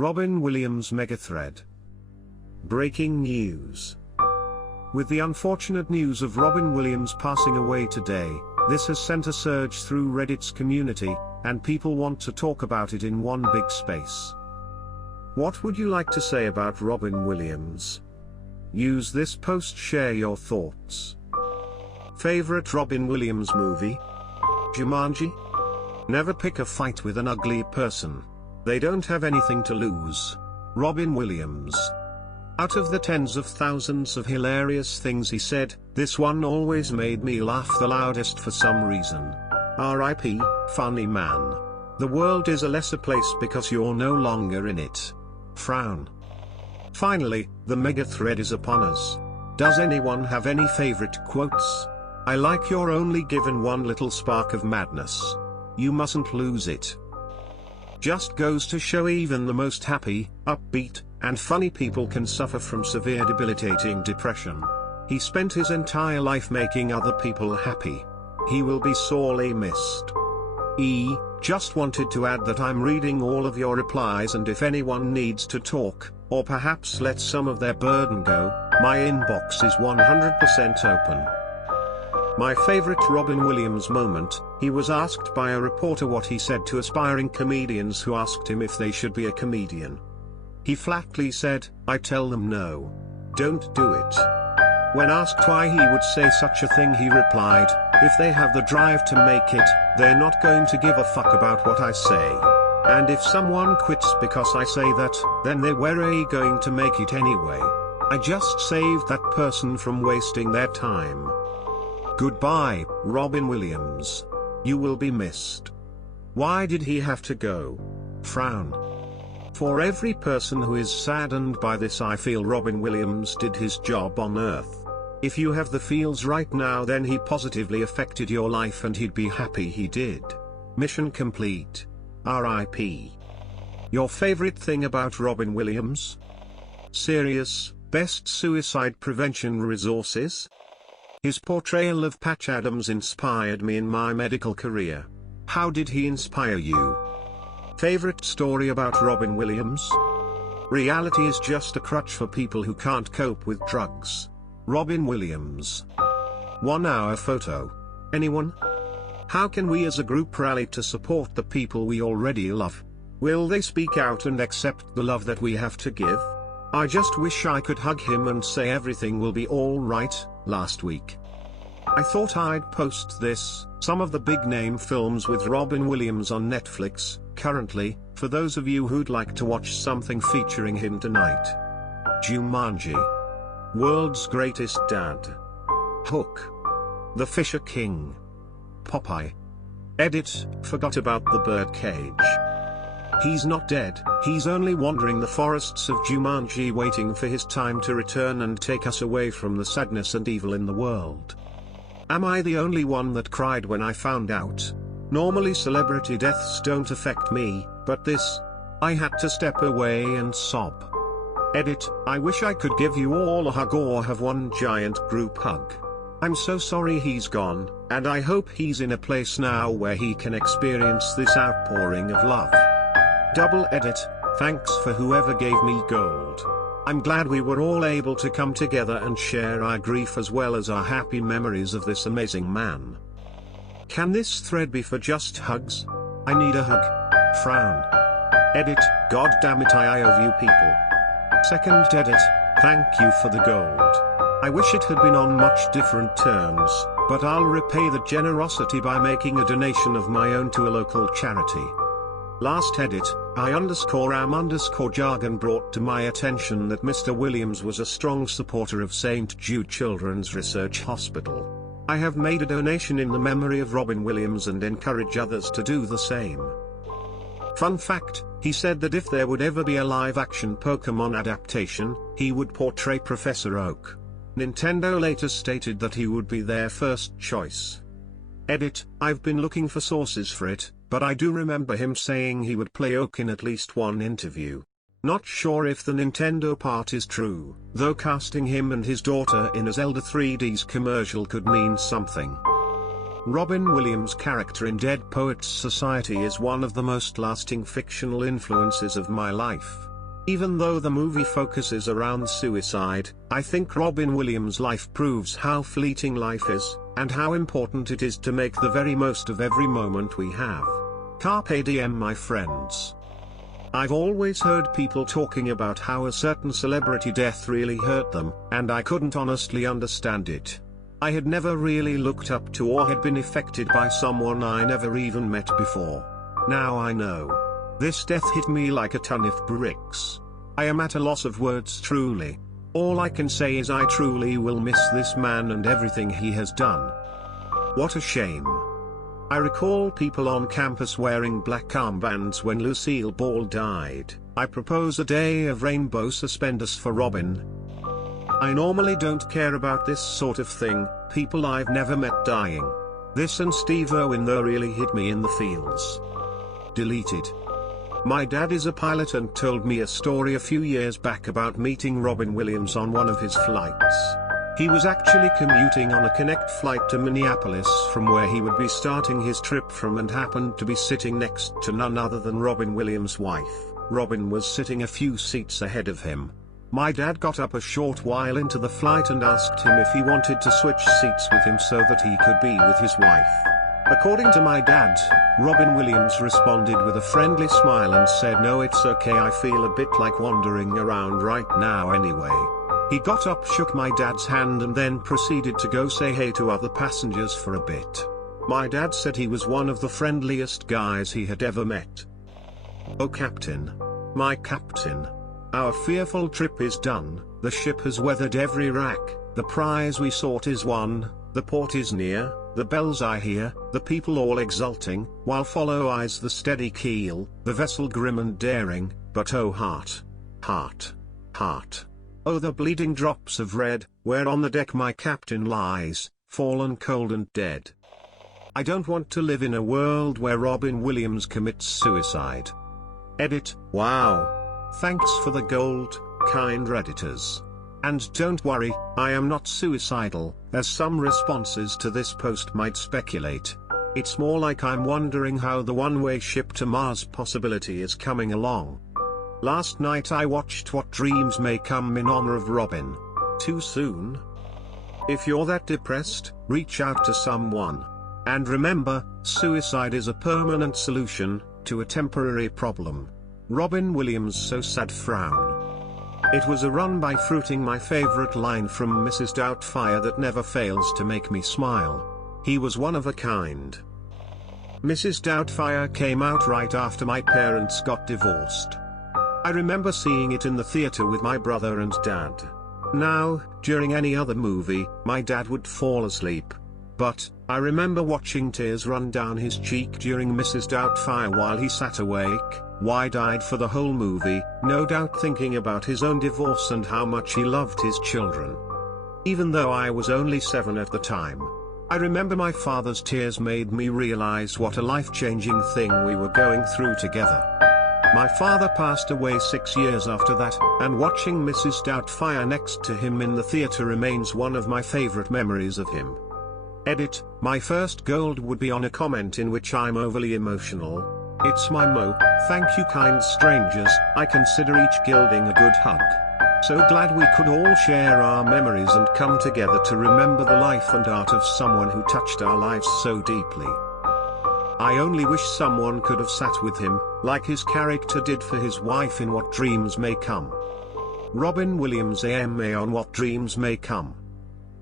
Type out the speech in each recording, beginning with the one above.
Robin Williams Megathread. Breaking news. With the unfortunate news of Robin Williams passing away today, this has sent a surge through Reddit's community, and people want to talk about it in one big space. What would you like to say about Robin Williams? Use this post, share your thoughts. Favorite Robin Williams movie? Jumanji? Never pick a fight with an ugly person. They don't have anything to lose. Robin Williams. Out of the tens of thousands of hilarious things he said, this one always made me laugh the loudest for some reason. R.I.P., funny man. The world is a lesser place because you're no longer in it. Frown. Finally, the Megathread is upon us. Does anyone have any favorite quotes? I like you're only given one little spark of madness. You mustn't lose it. Just goes to show even the most happy, upbeat, and funny people can suffer from severe debilitating depression. He spent his entire life making other people happy. He will be sorely missed. Just wanted to add that I'm reading all of your replies, and if anyone needs to talk, or perhaps let some of their burden go, my inbox is 100% open. My favorite Robin Williams moment, he was asked by a reporter what he said to aspiring comedians who asked him if they should be a comedian. He flatly said, "I tell them no. Don't do it." When asked why he would say such a thing, he replied, "If they have the drive to make it, they're not going to give a fuck about what I say. And if someone quits because I say that, then they were going to make it anyway. I just saved that person from wasting their time." Goodbye, Robin Williams. You will be missed. Why did he have to go? Frown. For every person who is saddened by this, I feel Robin Williams did his job on Earth. If you have the feels right now, then he positively affected your life, and he'd be happy he did. Mission complete. R.I.P. Your favorite thing about Robin Williams? Serious, best suicide prevention resources? His portrayal of Patch Adams inspired me in my medical career. How did he inspire you? Favorite story about Robin Williams? Reality is just a crutch for people who can't cope with drugs. Robin Williams. 1 hour photo. Anyone? How can we as a group rally to support the people we already love? Will they speak out and accept the love that we have to give? I just wish I could hug him and say everything will be all right. Last week, I thought I'd post this, some of the big name films with Robin Williams on Netflix, currently, for those of you who'd like to watch something featuring him tonight. Jumanji. World's Greatest Dad. Hook. The Fisher King. Popeye. Edit, forgot about the birdcage. He's not dead, he's only wandering the forests of Jumanji waiting for his time to return and take us away from the sadness and evil in the world. Am I the only one that cried when I found out? Normally celebrity deaths don't affect me, but this, I had to step away and sob. Edit, I wish I could give you all a hug or have one giant group hug. I'm so sorry he's gone, and I hope he's in a place now where he can experience this outpouring of love. Double edit, thanks for whoever gave me gold. I'm glad we were all able to come together and share our grief as well as our happy memories of this amazing man. Can this thread be for just hugs? I need a hug. Frown. Edit, god damn it, I owe you people. Second edit, thank you for the gold. I wish it had been on much different terms, but I'll repay the generosity by making a donation of my own to a local charity. Last edit, I_am_jargon brought to my attention that Mr. Williams was a strong supporter of St. Jude Children's Research Hospital. I have made a donation in the memory of Robin Williams and encourage others to do the same. Fun fact, he said that if there would ever be a live-action Pokemon adaptation, he would portray Professor Oak. Nintendo later stated that he would be their first choice. Edit, I've been looking for sources for it, but I do remember him saying he would play Oak in at least one interview. Not sure if the Nintendo part is true, though casting him and his daughter in a Zelda 3D's commercial could mean something. Robin Williams' character in Dead Poets Society is one of the most lasting fictional influences of my life. Even though the movie focuses around suicide, I think Robin Williams' life proves how fleeting life is, and how important it is to make the very most of every moment we have. Carpe diem, my friends. I've always heard people talking about how a certain celebrity death really hurt them, and I couldn't honestly understand it. I had never really looked up to or had been affected by someone I never even met before. Now I know. This death hit me like a ton of bricks. I am at a loss of words truly. All I can say is I truly will miss this man and everything he has done. What a shame. I recall people on campus wearing black armbands when Lucille Ball died. I propose a day of rainbow suspenders for Robin. I normally don't care about this sort of thing, people I've never met dying. This and Steve Irwin though really hit me in the feels. Deleted. My dad is a pilot and told me a story a few years back about meeting Robin Williams on one of his flights. He was actually commuting on a Connect flight to Minneapolis from where he would be starting his trip from and happened to be sitting next to none other than Robin Williams' wife. Robin was sitting a few seats ahead of him. My dad got up a short while into the flight and asked him if he wanted to switch seats with him so that he could be with his wife. According to my dad, Robin Williams responded with a friendly smile and said, "No, it's okay, I feel a bit like wandering around right now anyway." He got up, shook my dad's hand and then proceeded to go say hey to other passengers for a bit. My dad said he was one of the friendliest guys he had ever met. Oh Captain. My Captain. Our fearful trip is done, the ship has weathered every rack, the prize we sought is won, the port is near, the bells I hear, the people all exulting, while follow eyes the steady keel, the vessel grim and daring, but oh heart, heart, heart. Oh the bleeding drops of red, where on the deck my captain lies, fallen cold and dead. I don't want to live in a world where Robin Williams commits suicide. Edit, wow. Thanks for the gold, kind Redditors. And don't worry, I am not suicidal, as some responses to this post might speculate. It's more like I'm wondering how the one-way ship to Mars possibility is coming along. Last night I watched What Dreams May Come in honor of Robin. Too soon? If you're that depressed, reach out to someone. And remember, suicide is a permanent solution to a temporary problem. Robin Williams' So Sad Frown. It was a run by fruiting my favorite line from Mrs. Doubtfire that never fails to make me smile. He was one of a kind. Mrs. Doubtfire came out right after my parents got divorced. I remember seeing it in the theater with my brother and dad. Now, during any other movie, my dad would fall asleep. But, I remember watching tears run down his cheek during Mrs. Doubtfire while he sat awake, wide-eyed for the whole movie, no doubt thinking about his own divorce and how much he loved his children. Even though I was only 7 at the time, I remember my father's tears made me realize what a life-changing thing we were going through together. My father passed away 6 years after that, and watching Mrs. Doubtfire next to him in the theater remains one of my favorite memories of him. Edit, my first gold would be on a comment in which I'm overly emotional. It's my thank you kind strangers, I consider each gilding a good hug. So glad we could all share our memories and come together to remember the life and art of someone who touched our lives so deeply. I only wish someone could have sat with him, like his character did for his wife in What Dreams May Come. Robin Williams AMA on What Dreams May Come.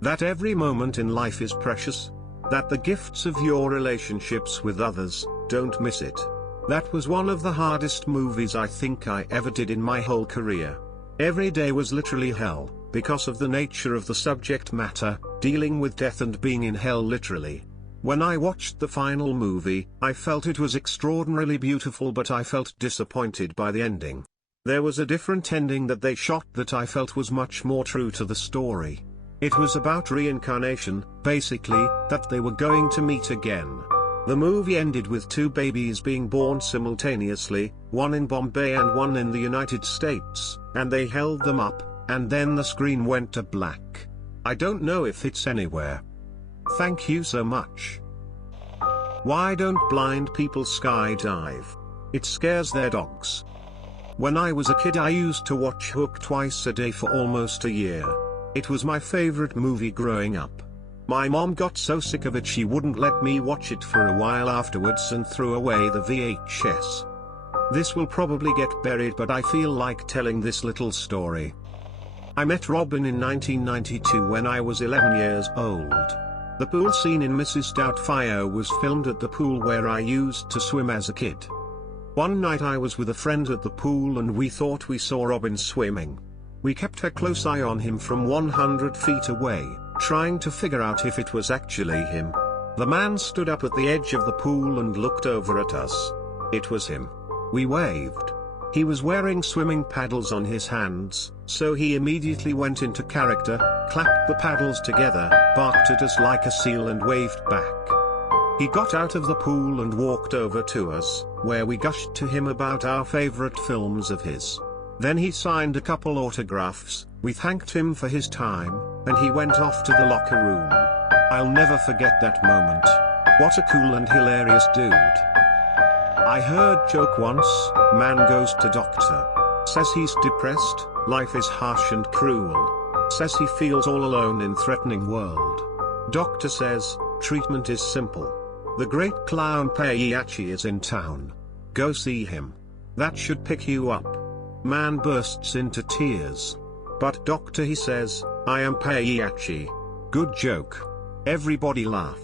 That every moment in life is precious. That the gifts of your relationships with others, don't miss it. That was one of the hardest movies I think I ever did in my whole career. Every day was literally hell, because of the nature of the subject matter, dealing with death and being in hell literally. When I watched the final movie, I felt it was extraordinarily beautiful, but I felt disappointed by the ending. There was a different ending that they shot that I felt was much more true to the story. It was about reincarnation, basically, that they were going to meet again. The movie ended with 2 babies being born simultaneously, one in Bombay and one in the United States, and they held them up, and then the screen went to black. I don't know if it's anywhere. Thank you so much. Why don't blind people skydive? It scares their dogs. When I was a kid I used to watch Hook twice a day for almost a year. It was my favorite movie growing up. My mom got so sick of it she wouldn't let me watch it for a while afterwards and threw away the VHS. This will probably get buried, but I feel like telling this little story. I met Robin in 1992 when I was 11 years old. The pool scene in Mrs. Doubtfire was filmed at the pool where I used to swim as a kid. One night I was with a friend at the pool and we thought we saw Robin swimming. We kept a close eye on him from 100 feet away, trying to figure out if it was actually him. The man stood up at the edge of the pool and looked over at us. It was him. We waved. He was wearing swimming paddles on his hands, so he immediately went into character, clapped the paddles together, barked at us like a seal and waved back. He got out of the pool and walked over to us, where we gushed to him about our favorite films of his. Then he signed a couple autographs, we thanked him for his time, and he went off to the locker room. I'll never forget that moment. What a cool and hilarious dude. I heard joke once, man goes to doctor. Says he's depressed, life is harsh and cruel. Says he feels all alone in threatening world. Doctor says, treatment is simple. The great clown Pagliacci is in town. Go see him. That should pick you up. Man bursts into tears. But doctor, he says, I am Pagliacci. Good joke. Everybody laugh.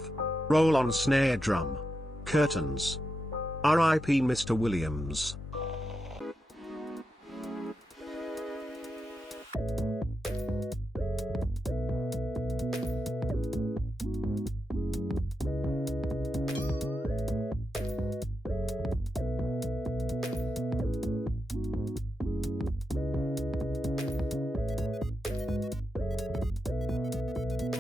Roll on snare drum. Curtains. R.I.P. Mr. Williams.